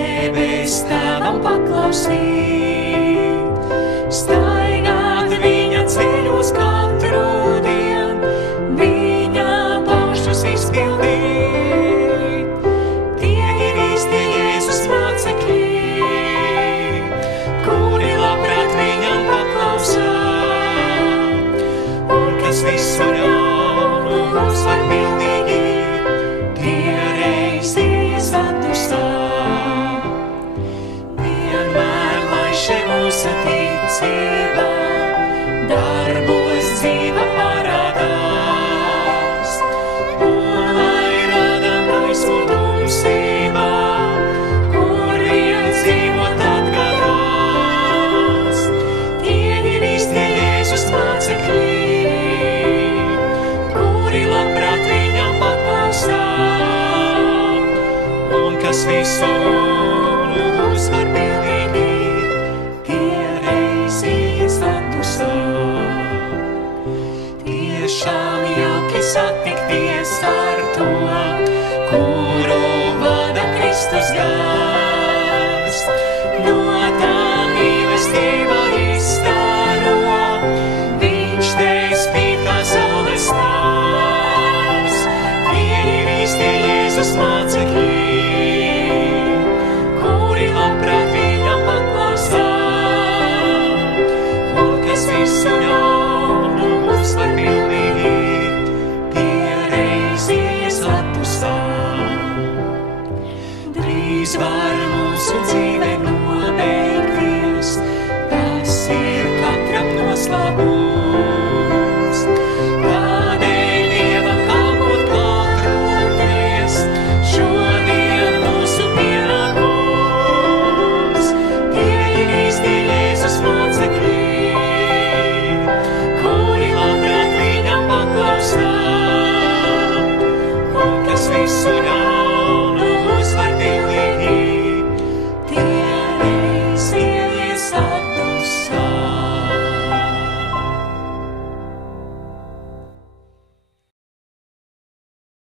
debes Tēvam paklausīt, staigāt viņa ceļos katru dienu, viņa pašus izpildīt. Tie ir īstie Jēzus mācekļi, kuri labprāt viņam paklausā, un kas visu ļaunu uzvar pilnīgi, tie reiz iesatustā. Vienmēr lai šeit mūsu ticība, darbos dzīva parādās, un lai radam gaismu tumsībā, kur viens dzīvot atgadās. Tie ir īstie Jēzus mācekļi, kuri labprāt viņam paklausā, un kas visu uzvar pilnīgi, tie reiz iesatustā. Tiešām jauki satikties ar to, kuru vada Kristus gars. No tā mīlestība izstaro, viņš te spīd kā saules nārs. Tie ir īstie Jēzus mācekļi, kuri labprāt viņam paklausā, un kas visu ļaunu uzvar pilnīgi, tie reiz ies atpustā. Drīz var mūsu dzīve